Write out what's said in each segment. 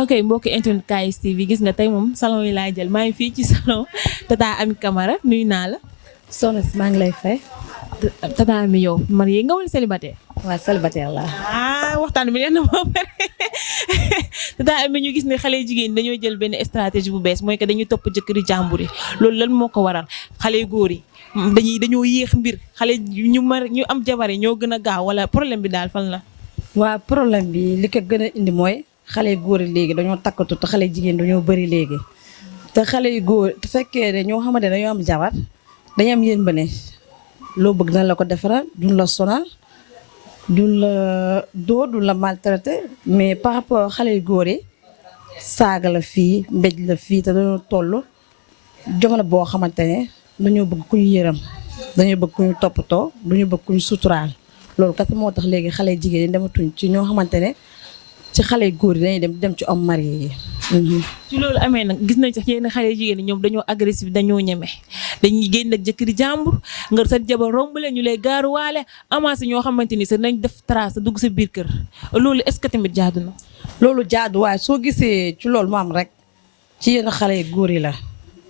ok mbokki internet KS TV gis nga tey moom salon yi laa jël maa ngi fii ci salon Tata Amy Camara nuyu naa la. soxna si maa ngi lay fay. Tata Amy yow marié nga wala célibataire. waaw célibataire laa. waxtaan bi neex na moo pare Tata Amy ñu gis ne xale jigéen dañoo jël benn stratégie bu bees mooy que dañuy topp jëkkëri jàmbur yi loolu lan moo ko waral xale góor yi dañoo yéex mbir xale ñu am jabar yi ñoo gën a gaaw wala problème bi daal fan la. waa problème bi li ko gën a indi mooy xale góor yi léegi dañoo takkatu te xale jigéen dañoo bëri léegi te xale yu góor te fekkee ne ñoo xamante ne dañoo am jabar dañu am yéen ba ne loo bëgg na la ko defaral duñ la sonal duñ la dóor duñ la maltraité mais par rapport xale yu góor yi saaga la fii mbéj la fii te dañoo toll jamono boo xamante ne dañoo bëgg ku ñu yërëm dañoo bëgg ku ñu toppatoo duñu bëgg ku ñu suturaal loolu kese moo tax léegi xale jigéen yi dematuñ ci ñoo xamante ne ci xale góor yi dañuy dem ci homme marié yi. ci loolu amee nag gis nañ sax yenn xale jigéen ñi ñoom dañoo agressif dañoo ñeme dañuy génn ak jëkkëri jàmbur nga sa jabar romb leen ñu lay gaaruwaale amaasi ñoo xamante ni sax nañ def trace dugg sa biir kër loolu est-ce que tamit jaadu na. loolu jaadu waaye soo gisee ci loolu mu am rek ci yenn xale góor yi la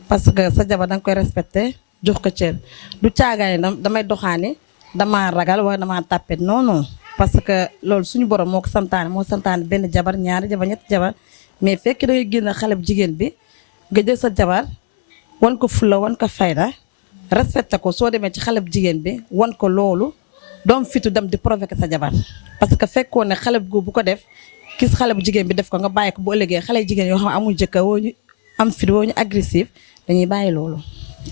parce que sa jabar danga koy respecté jox ko cër du caagaay damay doxaani damaa ragal wala damaa tàppet non non. parce que loolu suñu borom moo ko santaane moo santaane benn jabar ñaari jabar ñetti jabar mais fekk da ngay génn xale bu jigéen bi nga jël sa jabar wan ko fulla wan ko fayda respecté ko soo demee ci xale bu jigéen bi wan ko loolu doom fitu dem di provoquer sa jabar parce que fekkoon ne xale bu bu ko def gis xale bu jigéen bi def ko nga bàyyi ko bu ëllëgee xale jigéen yoo xam ne amul jëkkër woo ñu am fit woo ñu agressif dañuy bàyyi loolu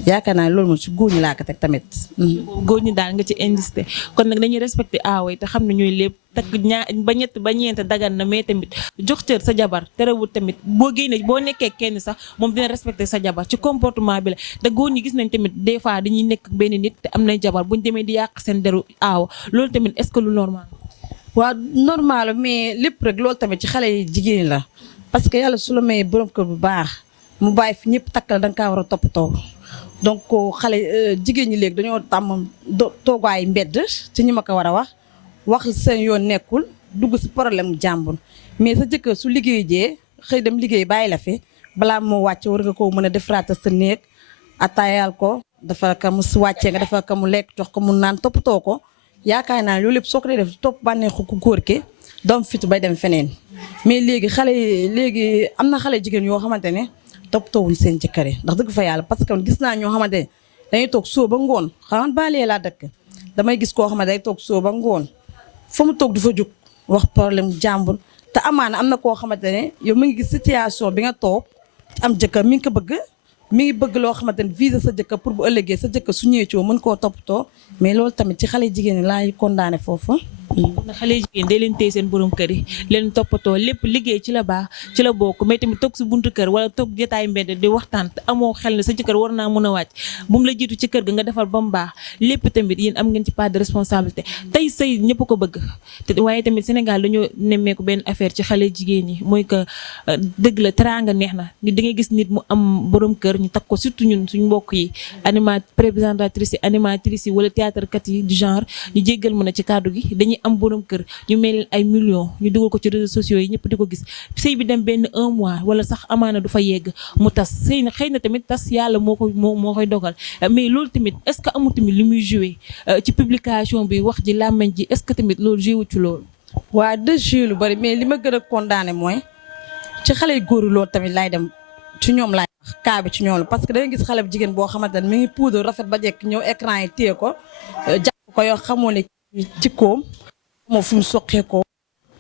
yaakaar naa loolu moom si góor ñi laa ko teg tamit. góor ñi daal nga ci insisté kon nag dañuy respecté aawa yi te xam ne ñooy lépp takk ba ñett ba ñeent dagan na mais tamit jox cër sa jabar terewul tamit boo génnee boo nekkee kenn sax moom dina respecté sa jabar ci comportement bi la te góor ñi gis nañ tamit des fois dañuy nekk benn nit te am nañ jabar buñ demee di yàq seen deru aawa loolu tamit est-ce que lu normal. waaw normal mais lépp rek loolu tamit ci xale yi jigéen la parce que yàlla su la mayee borom kër bu baax mu bàyyi fi ñëpp takk la da nga kaa war a toppatoo. donc xale jigéen ñi léegi dañoo tàmm toogaay mbedd ci ñi ma ko war a wax seen yoon nekkul dugg si problème jàmbur mais sa jëkkër su liggéey jee xëy dem liggéey bàyyi la fi balaa moo wàcc war nga ko mën a defaraat sa néeg ataayal ko dafa ka mu si wàccee nga dafa ka mu lekk jox ko mu naan toppatoo ko yaakaar naa loolu lépp soo ko dee def topp bànneexu ku góor ki doom fitu bay dem feneen mais léegi am na xale jigéen yoo xamante ne toppatoowuñ seen jëkkër yi ndax dëgg fa yàlla parce que gis naa ñoo xamante ne dañuy toog soo ba ngoon xaman baalee laa dëkk damay gis koo xamante day toog soo ba ngoon fa mu toog du fa jóg wax problème jàmbur te amaana am na koo xamante ne yow mi ngi gis situation bi nga toog am jëkkër mi ngi ko bëgg mi ngi bëgg loo xamante ne visa sa jëkkër pour bu ëllëgee sa jëkkër su ñëwee ci mën koo toppatoo mais loolu tamit ci xale jigéen ñi laay condamné foofu. na xale jigéen day leen téye seen borom kër yi leen toppatoo lépp liggéey ci la baax ci la bokk mais tamit toog si buntu kër wala toog jotaay mbedd di waxtaan te amoo xel ne sa jëkkër war naa mën a wàcc bu mu la jiitu ci kër ga nga defal ba mu baax lépp tamit yéen am ngeen ci part de responsabilité tey sëy ñëpp ko bëgg te waaye tamit Sénégal dañoo nemmeeku benn affaire ci xale jigéen ñi mooy que dëgg la teraanga neex na ni da ngay gis nit mu am borom kër ñu takk ko surtout ñun suñu mbokk yi présentatrice yi animatrice yi wala théâtre kat yi du genre ñu jéggal mën a ci kàddu gi dañuy am borom kër ñu mel ay millions ñu dugal ko ci réseaux sociaux yi ñëpp di ko gis sëy bi dem benn 1 mois wala sax amaana du fa yegg mu tas sëy na xëy na tamit tas yàlla moo koy dogal mais loolu tamit est-ce que amul tamit li muy joué ci publication bi wax ji làmmeñ ji est-ce que tamit loolu joué wu ci loolu. waa de joué lu bari mais li ma gën a condamné mooy ci xale yu góor yi loolu tamit laay dem ci ñoom laay wax kaa bi ci ñoom la parce que da nga gis xale bu jigéen boo xamante ne mi ngi poudre rafet ba jekk ñëw écran yi téye ko jàpp ko yoo xamoo ne ci koom xamoo fu mu soqee ko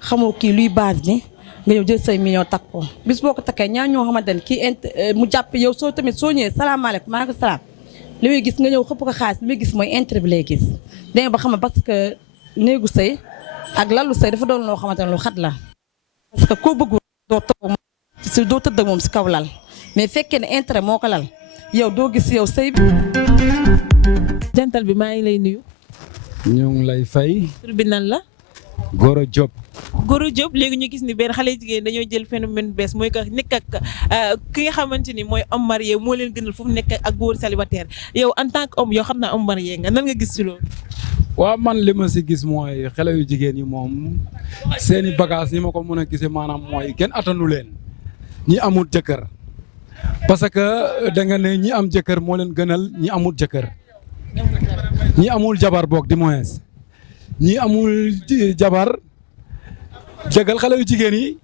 xamoo kii luy base ni nga ñëw jël say million takk ko bis boo ko takkee ñaar ñoo xamante ne kii mu jàpp yow soo tamit soo ñëwee salaamaaleykum maaleykum salaam li muy gis nga ñëw xëpp ko xaalis li muy gis mooy intérêt bi lay gis dégg ba xam ne parce que néegu sëy ak lalu sëy dafa doon loo xamante ne lu xat la parce que koo bëggu doo tëdd moom si kaw lal mais fekkee ne intérêt moo ko lal yow doo gis yow sëy bi. jantal bi maa ngi lay nuyu. ñoo ngi lay fay. tur bi nan la. Gora Diop. Gora Diop léegi ñu gis ni benn xale jigéen dañoo jël phénomène bees mooy que nekk ak ki nga xamante ni mooy homme marié moo leen gënal fu mu nekk ak góor célibataire yow en tant que homme yoo xam naa homme marié nga nan nga gis ci loolu. waaw man li ma si gis mooy xale yu jigéen yi moom seeni bagage ni ma ko mën a gisee maanaam mooy kenn attanu leen ñi amul jëkkër parce que da nga ne ñi am jëkkër moo leen gënal ñi amul jëkkër ñi amul jabar boog di moins ñi amul jabar jégal xale yu jigéen yi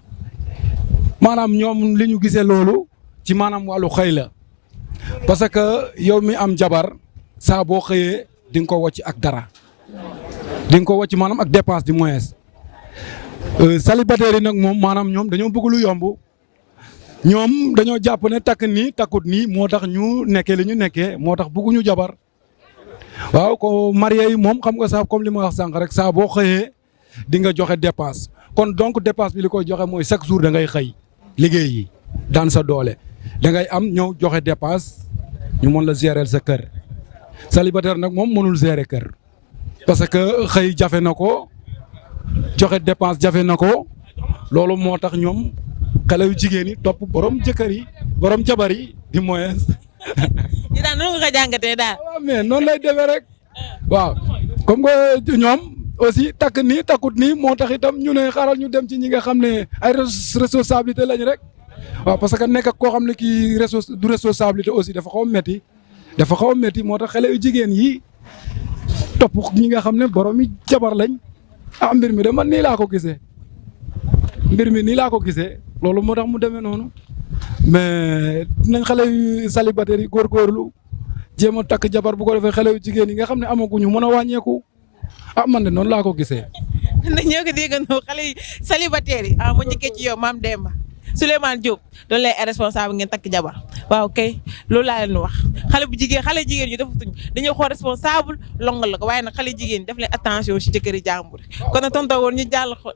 maanaam ñoom li ñu gisee loolu ci maanaam wàllu xëy la parce que yow mi am jabar saa boo xëyee di nga ko wàcc ak dara di nga ko wàcc maanaam ak dépense di moins célibataire yi nag moom maanaam ñoom dañoo bëgg lu yomb ñoom dañoo jàpp ne takk nii takkut nii moo tax ñu nekkee li ñu nekkee moo tax bëgguñu jabar waaw ko marié yi moom xam nga sax comme li ma wax sànq rek saa boo xëyee di nga joxe dépense kon donc dépense bi li koy joxe mooy chaque jour da ngay xëy liggéey yi daan sa doole da ngay am ñëw joxe dépense ñu mën la gérer sa kër célibataire nag moom mënul gérer kër parce que xëy jafe na ko joxe dépense jafe na ko loolu moo tax ñoom xale yu jigéen yi topp borom jëkkër yi borom jabar yi di moyens. ñu daan noonu nga ko jàngatee daal. waaw mais noonu lay defee rek waaw comme que ñoom aussi takk nii takkut nii moo tax itam ñu ne xaaral ñu dem ci ñi nga xam ne ay responsabilité lañ rek waaw parce que nekk ak koo xam ne kii du responsabilité aussi dafa xaw a métti moo tax xale yu jigéen yi topp ñi nga xam ne borom yi jabar lañ mbir mi de man nii laa ko gisee loolu moo tax mu demee noonu mais nañ xale yu célibataire yi góorgóorlu jéem a takk jabar bu ko defee xale yu jigéen yi nga xam ne amaguñu mën a wàññeeku man de noonu laa ko gisee. ñoo ko déggandoo xale yi célibataire yi ma njëkkee ci yow Mame Demba Souleymane Diop doon lay responsable ngeen takk jabar waaw kay loolu laa leen wax xale jigéen ñu defatuñ dañoo xool responsable longal la ko waaye nag xale jigéen ñi def leen attention si jëkkëri jàmbur kon nag tonton woon ñu jàll xool.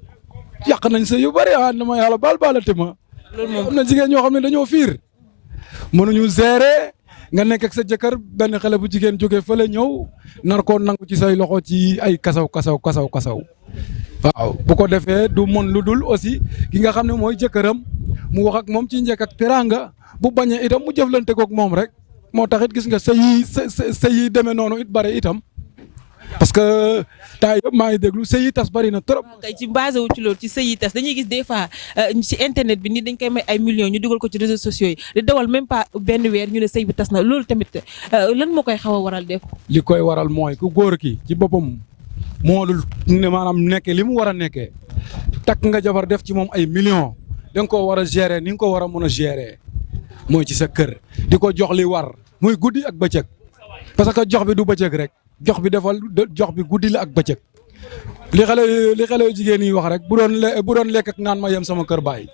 yàq nañ sa yu bëri na ma yàlla baalate ma. loolu moom am na jigéen ñoo xam ne dañoo fiir mënuñu gérer nga nekk ak sa jëkkër benn xale bu jigéen jógee fële ñëw nar koo nangu ci say loxo ci ay kasaw. waaw bu ko defee du mën lu dul aussi ki nga xam ne mooy jëkkëram mu wax ak moom ci njëkk ak teraanga bu bañee itam mu jëflante koog moom rek moo tax it gis nga sëy yi demee noonu it bare itam parce que temps yëpp maa ngi déglu sëy yi tas bari na trop. kay ci basé wu ci loolu ci sëy yi tas dañuy gis des fois ci internet bi ni dañ koy may ay millions ñu dugal ko ci réseaux sociaux yi di dawal même pas benn weer ñu ne sëy bi tas na loolu tamit lan moo koy xaw a waral def. li koy waral mooy ku góor ki ci boppam moo dul ne maanaam nekkee li mu war a nekkee takk nga jabar def ci moom ay millions da nga koo war a gérer ni nga ko war a mën a gérer mooy ci sa kër di ko jox li war muy guddi ak bëccëg parce que jox bi du bëccëg rek. jox bi guddi la ak bëccëg li xale yu jigéen yi wax rek bu doon lekk ak naan ma yem sama kër baay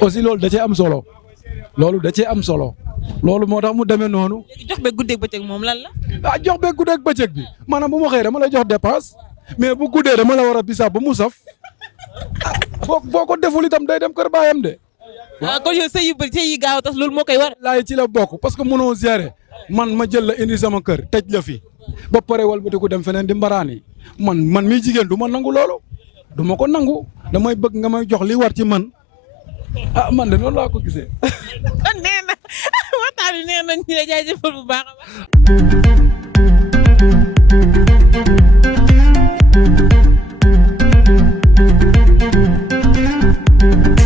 aussi loolu da cee am solo loolu moo tax mu demee noonu. léegi jox beeg guddeeg bëccëg moom lan la. jox beeg guddeeg bëccëg bi maanaam bu ma xëyee dama lay jox dépense mais bu guddee dama la war a bisaab ba mu saf boo ko deful itam day dem kër baayam de. kon yow sëy yi gaaw a tas loolu moo koy war. laay ci la bokk parce que mënoo gérer man ma jël la indi sama kër tëj la fi. ba pare wal ba ko dem feneen di mbaraan yi man mii jigéen du ma nangu loolu du ma ko nangu damay bëgg nga may jox li war ci man man de noonu laa ko gisee. kon nee na waxtaan bi nee na ñu la jaajëfal bu baax a baax.